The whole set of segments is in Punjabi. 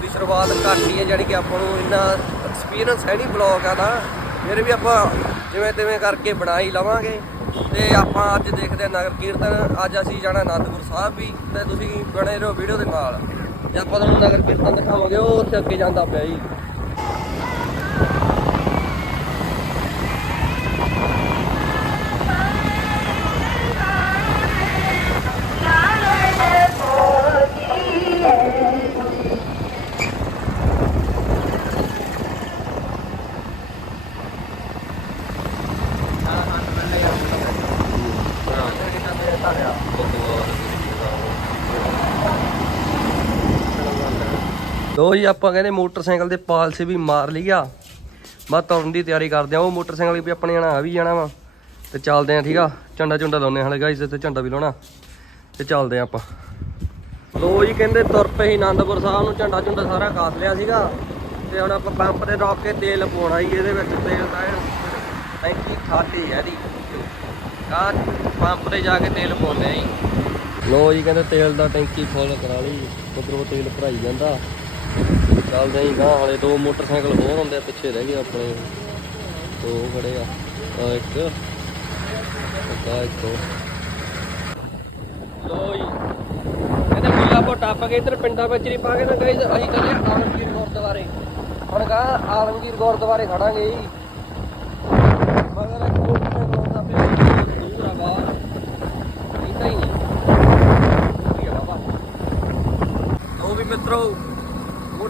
ਦੀ ਸ਼ੁਰੂਆਤ ਘੱਟ ਹੈ ਜਿਹੜੀ ਕਿ ਆਪਾਂ ਨੂੰ ਇੰਨਾ ਐਕਸਪੀਰੀਅੰਸ ਹੈ ਨਹੀਂ ਬਲੌਗ ਆ ਤਾਂ ਫਿਰ ਵੀ ਆਪਾਂ ਜਿਵੇਂ ਤਿਵੇਂ ਕਰਕੇ ਬਣਾ ਹੀ ਲਵਾਂਗੇ। ਤੇ ਆਪਾਂ ਅੱਜ ਦੇਖਦੇ ਹਾਂ ਨਗਰ ਕੀਰਤਨ। ਅੱਜ ਅਸੀਂ ਜਾਣਾ ਅਨੰਦਪੁਰ ਸਾਹਿਬ ਵੀ, ਤੇ ਤੁਸੀਂ ਬਣੇ ਰਹੋ ਵੀਡੀਓ ਦੇ ਨਾਲ। ਜੇ ਆਪਾਂ ਤੁਹਾਨੂੰ ਨਗਰ ਕੀਰਤਨ ਦਿਖਾਵਾਂਗੇ, ਉਹ ਉੱਥੇ ਅੱਗੇ ਜਾਂਦਾ ਪਿਆ ਜੀ। ਲੋ ਜੀ, ਆਪਾਂ ਕਹਿੰਦੇ ਮੋਟਰਸਾਈਕਲ ਦੇ ਪਾਲਸੇ ਵੀ ਮਾਰ ਲਿਆ ਬਸ ਤੁਰਨ ਦੀ ਤਿਆਰੀ ਕਰਦੇ ਆ। ਉਹ ਮੋਟਰਸਾਈਕਲ ਵੀ ਆਪਣੇ ਜਾਣਾ, ਆ ਵੀ ਜਾਣਾ ਵਾ। ਤੇ ਚੱਲਦੇ ਆ, ਠੀਕ ਆ? ਝੰਡਾ ਝੁੰਡਾ ਲਾਉਨੇ ਹਾਲੇ ਗਾਈਸ ਤੇ ਝੰਡਾ ਵੀ ਲਾਉਣਾ। ਤੇ ਚੱਲਦੇ ਆ ਆਪਾਂ। ਲੋ ਜੀ, ਕਹਿੰਦੇ ਤੁਰ ਪਏ ਸੀ ਆਨੰਦਪੁਰ ਸਾਹਿਬ ਨੂੰ, ਝੰਡਾ ਝੁੰਡਾ ਸਾਰਾ ਕਾਸ ਲਿਆ ਸੀਗਾ। ਤੇ ਹੁਣ ਆਪਾਂ ਪੰਪ ਤੇ ਰੋਕ ਕੇ ਤੇਲ ਪਾਉਣਾ ਜੀ, ਇਹਦੇ ਵਿੱਚ ਤੇਲ ਦਾ ਟੈਂਕੀ ਖਾਲੀ ਹੈ ਇਹਦੀ। ਆ ਪੰਪ ਤੇ ਜਾ ਕੇ ਤੇਲ ਪਾਉਂਦੇ ਆ ਜੀ। ਲੋ ਜੀ, ਕਹਿੰਦੇ ਤੇਲ ਦਾ ਟੈਂਕੀ ਫੁੱਲ ਕਰਾ ਲਈ। ਉਧਰੋਂ ਤੇਲ ਭਰਾਈ ਜਾਂਦਾ। ਚੱਲਦੇ ਆਂ ਗਾਂ ਵਾਲੇ, ਦੋ ਮੋਟਰਸਾਈਕਲ ਹੋਰ ਹੁੰਦੇ ਆ, ਪਿੱਛੇ ਰਹਿ ਗਏ ਆਪਣੇ। ਦੋ ਖੜੇ ਆ ਆ ਇੱਕ ਆ ਇੱਕ ਲੋ ਜੀ। ਕਹਿੰਦੇ ਮੁੱਲਾਪੁਰ ਟੱਪ ਕੇ ਇੱਧਰ ਪਿੰਡਾਂ ਵਿੱਚ ਨਹੀਂ ਪਾ ਕੇ ਨਾ ਗਏ, ਅਸੀਂ ਚੱਲੇ ਆਲਮਗੀਰ ਗੁਰਦੁਆਰੇ। ਹੁਣ ਕਹਾ ਆਲਮਗੀਰ ਗੁਰਦੁਆਰੇ ਖੜਾਂਗੇ ਜੀ। ਮਗਰ ਇੱਕ ਮੋਟਰਸਾਈਕਲ ਆਉਂਦਾ ਪਿਆ ਦੂਰ ਆ ਬਾਹਰ ਇੱਦਾਂ ਹੀ ਨਹੀਂ ਉਹ ਵੀ ਮਿੱਤਰੋ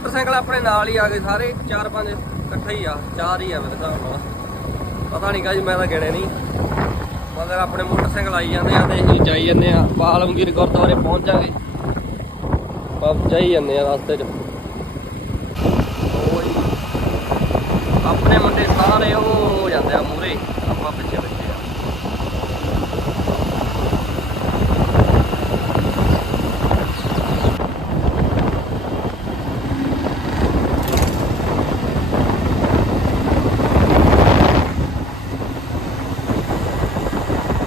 ਮੋਟਰਸਾਈਕਲ ਆਪਣੇ ਨਾਲ ਹੀ ਆ ਗਏ ਸਾਰੇ ਚਾਰ ਪੰਜ ਇਕੱਠੇ ਹੀ ਆ, ਚਾਰ ਹੀ ਆ ਮੇਰੇ ਹਿਸਾਬ ਨਾਲ। ਪਤਾ ਨਹੀਂ ਜੀ ਮੈਂ ਤਾਂ ਗਿਣੇ ਨਹੀਂ। ਮਗਰ ਆਪਣੇ ਮੋਟਰਸਾਈਕਲ ਆਈ ਜਾਂਦੇ ਆ ਤੇ ਅਸੀਂ ਜਾਈ ਜਾਂਦੇ ਆ, ਬਾਲਮਗੀਰ ਗੁਰਦੁਆਰੇ ਪਹੁੰਚ ਜਾਗੇ ਬਸ ਜਾਈ ਜਾਂਦੇ ਆ ਰਸਤੇ 'ਚ। ਆਪਣੇ ਮੁੰਡੇ ਸਾਰੇ ਉਹ ਹੋ ਜਾਂਦੇ ਆ ਮੂਰੇ ਆਪਾਂ ਪਿੱਛੇ ਪਿੱਛੇ ਆ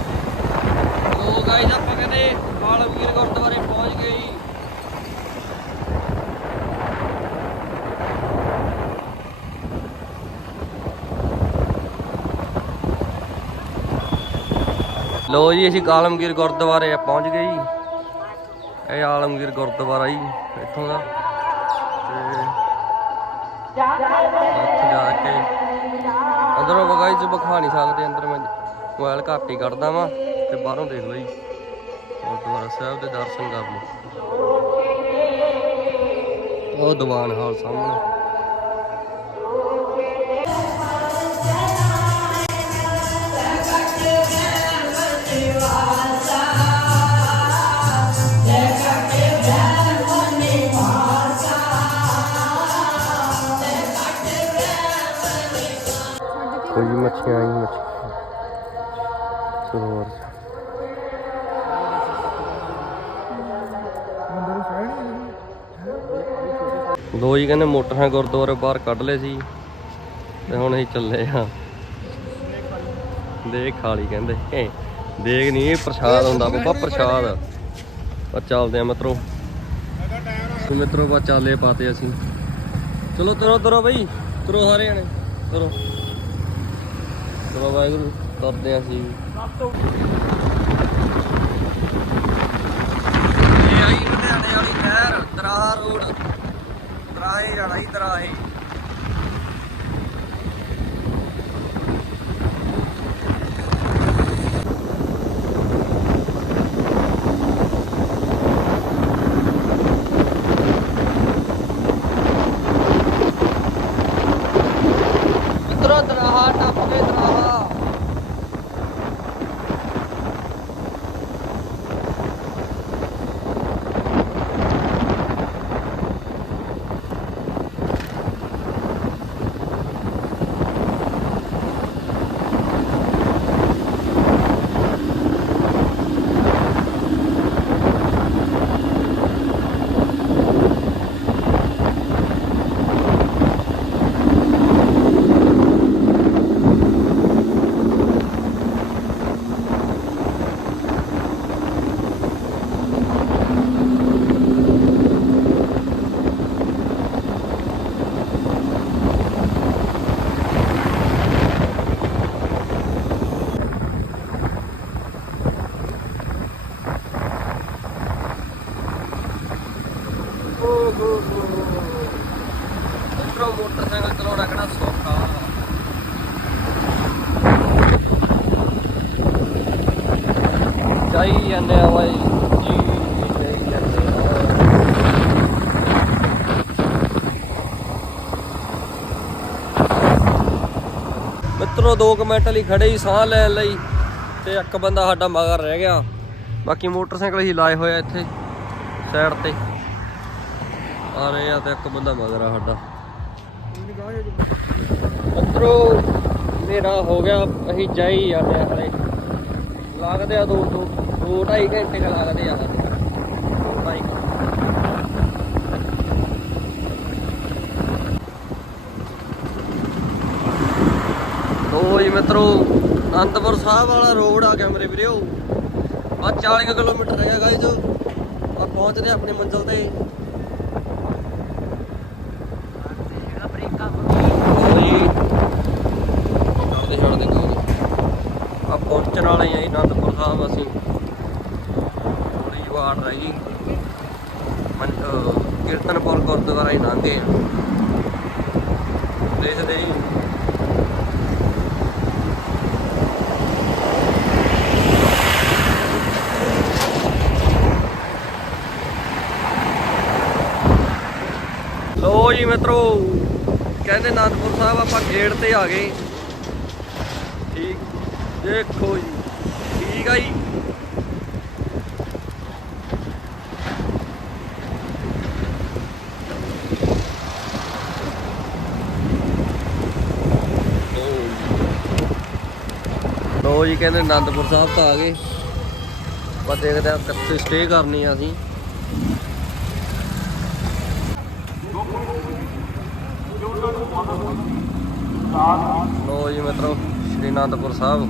ਉਹ ਗਾਇਸ ਆਪਾਂ ਕਹਿੰਦੇ ਆਲਮਗੀਰ ਗੁਰਦੁਆਰੇ ਪਹੁੰਚ ਗਏ ਜੀ ਲੋ ਜੀ, ਅਸੀਂ ਆਲਮਗੀਰ ਗੁਰਦੁਆਰੇ ਪਹੁੰਚ ਗਏ ਜੀ। ਇਹ ਆਲਮਗੀਰ ਗੁਰਦੁਆਰਾ ਜੀ, ਇੱਥੋਂ ਦਾ। ਤੇ ਉੱਥੇ ਜਾ ਕੇ। ਅੰਦਰੋਂ ਬਗਾਈ ਚ ਵਿਖਾ ਨਹੀਂ ਸਕਦੇ, ਅੰਦਰ ਮੈਂ ਮੋਬਾਈਲ ਘੱਟ ਹੀ ਕੱਢਦਾ ਵਾਂ, ਤੇ ਬਾਹਰੋਂ ਦੇਖ ਲਓ ਜੀ, ਗੁਰਦੁਆਰਾ ਸਾਹਿਬ ਦੇ ਦਰਸ਼ਨ ਕਰ ਲਓ ਉਹ ਦੀਵਾਨ ਹਾਲ ਸਾਹਮਣੇ। ਦੋ ਜੀ ਕਹਿੰਦੇ ਮੋਟਰਾਂ ਗੁਰਦੁਆਰੇ ਬਾਹਰ ਕੱਢ ਲਏ ਸੀ ਤੇ ਹੁਣ ਅਸੀਂ ਚੱਲੇ ਆ ਦੇਖ ਖਾਲੀ ਕਹਿੰਦੇ। ਦੇਖ ਨਹੀਂ ਇਹ ਪ੍ਰਸ਼ਾਦ ਹੁੰਦਾ ਬਾਬਾ, ਪ੍ਰਸ਼ਾਦ। ਆ ਚੱਲਦੇ ਆ ਮਿੱਤਰੋ। ਮਿੱਤਰੋ ਬਾ ਚਾਲੇ ਪਾਤੇ ਅਸੀਂ। ਚਲੋ, ਤਰੋ ਤਰੋ ਬਈ। ਤਰੋ ਸਾਰੇ ਜਣੇ। ਤਰੋ। ਚਲੋ, ਵਾਹਿਗੁਰੂ, ਕਰਦੇ ਆ ਅਸੀਂ। ਇਹ ਆਈ ਲੁਧਿਆਣੇ ਵਾਲੀ ਨਹਿਰ ਦਰਾਹਾ ਰੋਡ। ਦਰਾਹੇ ਜਾਣਾ ਜੀ ਦਰਾਹੇ ਮਿੱਤਰੋ ਦਰਾਹਾ ਟੱਪ ਕੇ ਦਰਾਹਾ ਮਿੱਤਰੋ ਮੋਟਰਸਾਈਕਲ ਚਲਾਉਣਾ ਕਿਹੜਾ ਸੌਖਾ ਜਾਈ ਜਾਂਦੇ ਆ ਬਾਈ। ਜੀ ਜਾਈ ਜਾਂਦੇ ਆ ਮਿੱਤਰੋ 2 ਮਿੰਟ ਲਈ ਖੜੇ ਹੀ ਸਾਹ ਲੈਣ ਲਈ ਤੇ ਇੱਕ ਬੰਦਾ ਸਾਡਾ ਮਗਰ ਰਹਿ ਗਿਆ। ਬਾਕੀ ਮੋਟਰਸਾਈਕਲ ਹੀ ਲਾਏ ਹੋਏ ਆ ਇੱਥੇ ਸਾਈਡ ਤੇ। ਆ ਰਹੇ ਆ ਤੇ ਇੱਕ ਬੰਦਾ ਮਗਰ ਆ ਸਾਡਾ। ਮਿੱਤਰੋ ਮੇਰਾ ਹੋ ਗਿਆ, ਅਸੀਂ ਜਾਈ ਜਾਂਦੇ ਆ ਹਲੇ ਲੱਗਦੇ ਆ ਦੋ ਦੋ ਦੋ ਢਾਈ ਘੰਟੇ ਕ ਲੱਗਦੇ ਆ ਹਲੇ ਦੋ ਢਾਈ ਲੋ ਜੀ ਮਿੱਤਰੋ, ਅਨੰਦਪੁਰ ਸਾਹਿਬ ਵਾਲਾ ਰੋਡ ਆ ਕੈਮਰੇ ਮੇਰੇ ਵੀਰੋ। ਆ 40 ਕੁ ਕਿਲੋਮੀਟਰ ਹੈਗਾ ਗਾਇਜ਼ ਆ ਪਹੁੰਚਦੇ ਆ ਆਪਣੀ ਮੰਜ਼ਿਲ ਤੇ। ਪਹੁੰਚਣ ਵਾਲੇ ਆ ਜੀ ਅਨੰਦਪੁਰ ਸਾਹਿਬ ਅਸੀਂ ਥੋੜੀ ਵਾਰ ਮਨ ਕੀਰਤਨਪੁਰ ਗੁਰਦੁਆਰਾ ਹੀ ਲੰਘੇ ਆ। ਦੇਖਦੇ ਜੀ। ਲੋ ਜੀ ਮਿੱਤਰੋ, ਕਹਿੰਦੇ ਅਨੰਦਪੁਰ ਸਾਹਿਬ ਆਪਾਂ ਗੇਟ ਤੇ ਆ ਗਏ। ਠੀਕ, ਦੇਖੋ ਜੀ। ਠੀਕ ਆ ਜੀ। ਲੋ ਜੀ, ਕਹਿੰਦੇ ਆਨੰਦਪੁਰ ਸਾਹਿਬ ਤਾਂ ਆ ਗਏ। ਆਪਾਂ ਦੇਖਦੇ ਆ ਕਿੱਥੇ ਸਟੇ ਕਰਨੀ ਆ ਅਸੀਂ। ਲੋ ਜੀ ਮਿੱਤਰੋ, ਸ਼੍ਰੀ ਅਨੰਦਪੁਰ ਸਾਹਿਬ,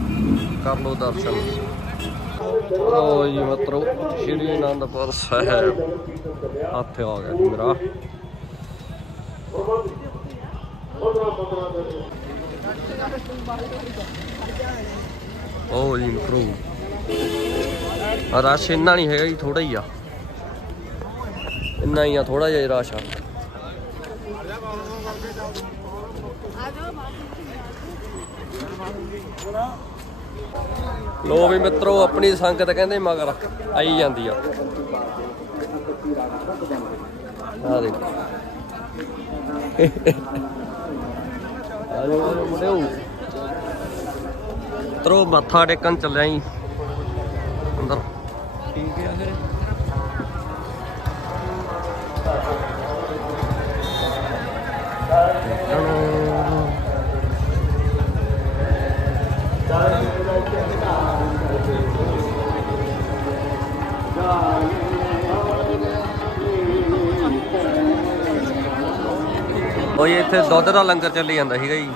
ਕਰ ਲੋ ਦਰਸ਼ਨ। ਲੋ ਜੀ ਮਿੱਤਰੋ, ਸ਼੍ਰੀ ਅਨੰਦਪੁਰ ਸਾਹਿਬ। ਹੱਥ ਆ ਗਿਆ ਜੀ ਮੇਰਾ। ਓ ਜੀ ਮਿੱਤਰੋ ਰਸ਼ ਇੰਨਾ ਨਹੀਂ ਹੈਗਾ ਜੀ ਥੋੜਾ ਹੀ ਆ। ਇੰਨਾ ਹੀ ਆ ਥੋੜਾ ਜਿਹਾ ਰਸ਼ ਆ। ਲੋ ਵੀ ਮਿੱਤਰੋ, ਆਪਣੀ ਸੰਗਤ ਕਹਿੰਦੇ ਮਗਰ ਆਈ ਜਾਂਦੀ ਆ। ਆ ਦੇਖੋ। ਆਲੋ ਆਲੋ ਮੁੰਡਿਓ। ਮਿੱਤਰੋ ਮੱਥਾ ਟੇਕਣ ਚੱਲਿਆ ਜੀ। ਅੰਦਰ। ਠੀਕ ਹੈ ਫਿਰ। ਉਹ ਇੱਥੇ ਦੁੱਧ ਦਾ ਲੰਗਰ ਚੱਲੀ ਜਾਂਦਾ ਸੀਗਾ ਜੀ।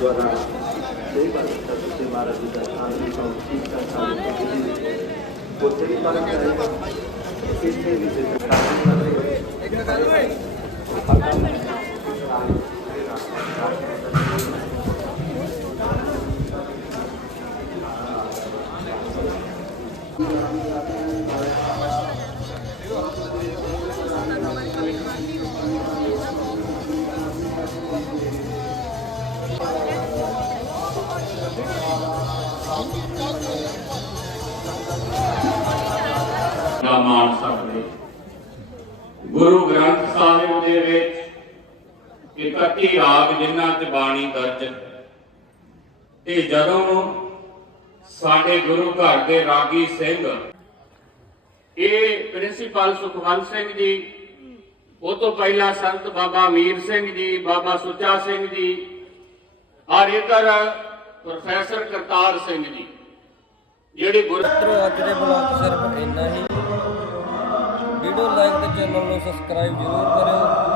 ਗੁਰਦੁਆਰਾ ਸੇਵਾ ਸਤਿ ਮਹਾਰਾਜ ਜੀ ਦਾ ਸਥਾਨ ਵੀ ਤੋਂ ਠੀਕ ਦਾ ਸਥਾਨ ਉੱਥੇ ਵੀ ਪੜ੍ਹ ਕੇ ਆਏਗਾ ਇੱਥੇ ਵੀ ਜੇ ਦਾ ਮਾਣ ਸਕਦੇ ਗੁਰੂ ਗ੍ਰੰਥ ਸਾਹਿਬ ਦੇ ਵਿੱਚ 31 ਰਾਗ ਜਿਨ੍ਹਾਂ ਤੇ ਬਾਣੀ ਦਰਜ ਤੇ ਜਦੋਂ ਸਾਡੇ ਗੁਰੂ ਘਰ ਦੇ ਰਾਗੀ ਸਿੰਘ, ਇਹ ਪ੍ਰਿੰਸੀਪਲ ਸੁਖਵੰਤ ਸਿੰਘ ਜੀ, ਉਹ ਤੋਂ ਪਹਿਲਾਂ ਸੰਤ ਬਾਬਾ ਮੀਰ ਸਿੰਘ ਜੀ, ਬਾਬਾ ਸੁੱਚਾ ਸਿੰਘ ਜੀ, ਔਰ ਇਧਰ ਪ੍ਰੋਫੈਸਰ ਕਰਤਾਰ ਸਿੰਘ ਜੀ, ਜਿਹੜੇ ਗੁਰੂ ਅੱਜ ਦੇ ਬਲੌਗ ਸਿਰਫ ਇੰਨਾ ਹੀ। ਵੀਡੀਓ ਲਾਈਕ ਤੇ ਚੈਨਲ ਨੂੰ ਸਬਸਕ੍ਰਾਈਬ ਜ਼ਰੂਰ ਕਰਿਓ।